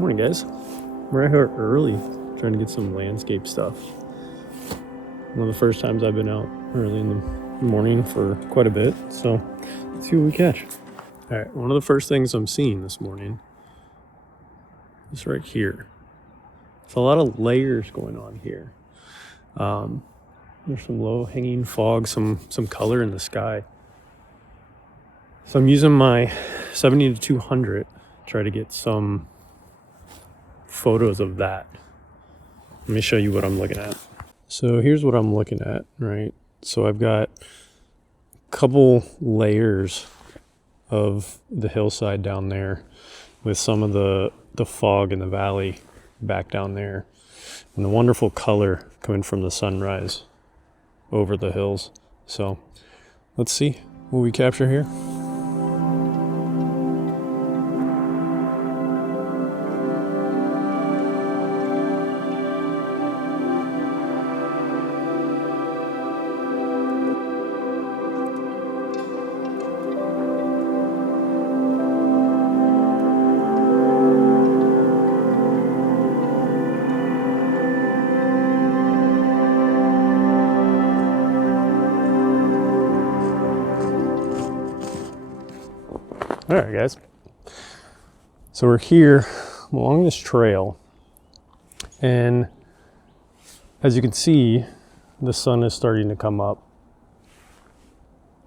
Morning, guys. We're out here early trying to get some landscape stuff. One of the first times I've been out early in the morning for quite a bit, so let's see what we catch. All right, one of the first things I'm seeing this morning is right here. There's a lot of layers going on here. There's some low-hanging fog, some color in the sky. So I'm using my 70 to 200 to try to get some photos of that. Let me show you what I'm looking at. So here's what I'm looking at, right? So I've got a couple layers of the hillside down there with some of the fog in the valley back down there, and the wonderful color coming from the sunrise over the hills. So let's see what we capture here. All right, guys. So we're here along this trail, and as you can see, the sun is starting to come up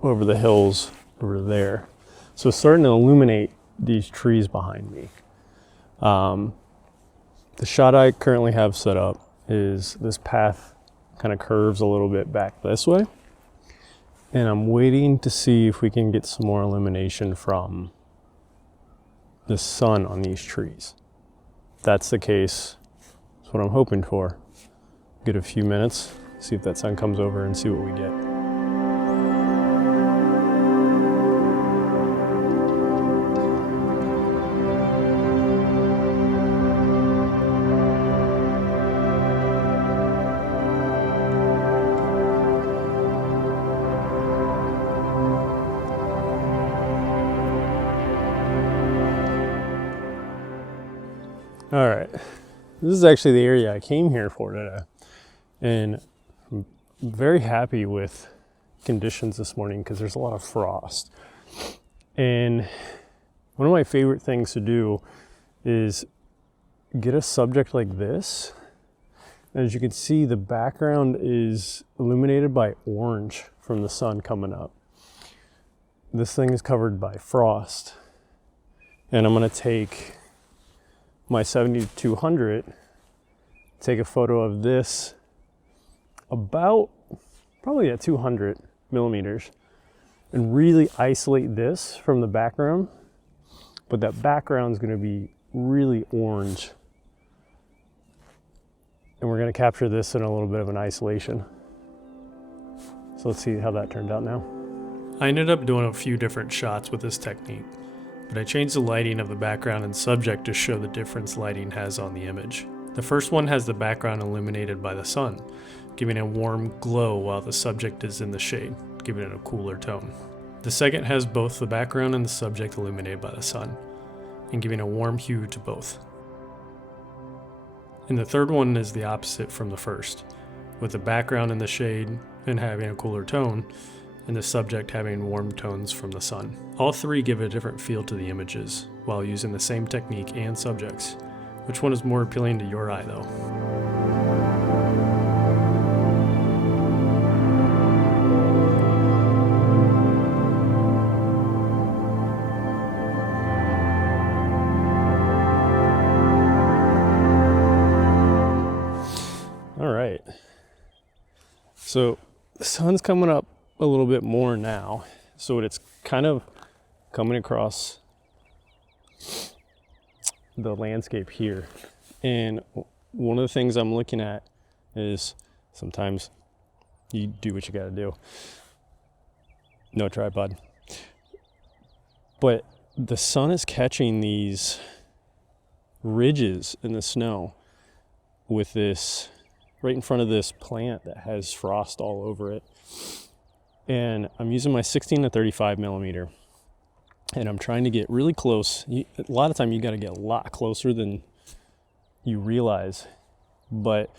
over the hills over there. So it's starting to illuminate these trees behind me. The shot I currently have set up is this path kind of curves a little bit back this way. And I'm waiting to see if we can get some more illumination from the sun on these trees. If that's the case, that's what I'm hoping for. Get a few minutes, see if that sun comes over and see what we get. All right, this is actually the area I came here for today, and I'm very happy with conditions this morning because there's a lot of frost. And one of my favorite things to do is get a subject like this. And as you can see, the background is illuminated by orange from the sun coming up. This thing is covered by frost, and I'm gonna take my 70 to 200, take a photo of this about probably at 200 millimeters and really isolate this from the background. But that background is going to be really orange, and we're going to capture this in a little bit of an isolation. So let's see how that turned out now. I ended up doing a few different shots with this technique, but I changed the lighting of the background and subject to show the difference lighting has on the image. The first one has the background illuminated by the sun, giving a warm glow while the subject is in the shade, giving it a cooler tone. The second has both the background and the subject illuminated by the sun, and giving a warm hue to both. And the third one is the opposite from the first, with the background in the shade and having a cooler tone, and the subject having warm tones from the sun. All three give a different feel to the images, while using the same technique and subjects. Which one is more appealing to your eye, though? All right. So the sun's coming up a little bit more now, so it's kind of coming across the landscape here. And one of the things I'm looking at is sometimes you do what you got to do. No tripod. But the sun is catching these ridges in the snow with this right in front of this plant that has frost all over it. And I'm using my 16 to 35 millimeter, and I'm trying to get really close. A lot of time you got to get a lot closer than you realize. But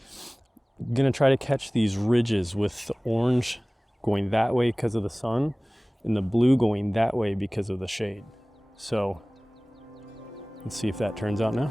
I'm gonna try to catch these ridges with the orange going that way because of the sun and the blue going that way because of the shade. So let's see if that turns out now.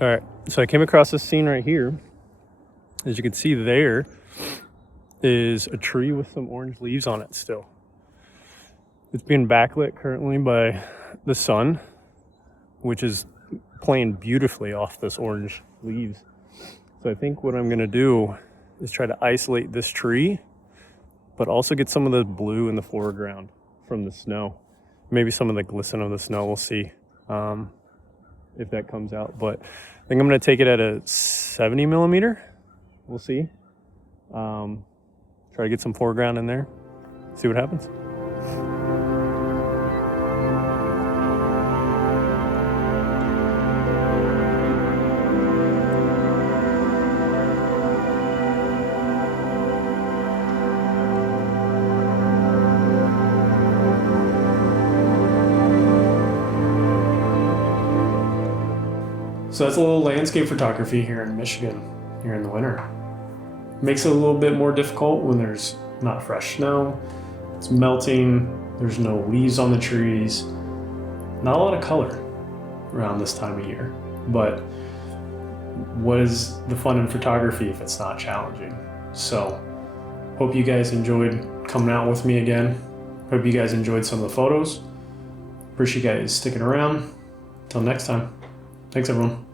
All right, so I came across this scene right here. As you can see, there is a tree with some orange leaves on it still. It's being backlit currently by the sun, which is playing beautifully off this orange leaves. So I think what I'm gonna do is try to isolate this tree, but also get some of the blue in the foreground from the snow. Maybe some of the glisten of the snow, we'll see if that comes out. But I think I'm gonna take it at a 70 millimeter. We'll see. Try to get some foreground in there, see what happens. So that's a little landscape photography here in Michigan, here in the winter. Makes it a little bit more difficult when there's not fresh snow, it's melting, there's no leaves on the trees, not a lot of color around this time of year. But what is the fun in photography if it's not challenging? So hope you guys enjoyed coming out with me again. Hope you guys enjoyed some of the photos. Appreciate you guys sticking around. Till next time. Thanks, everyone.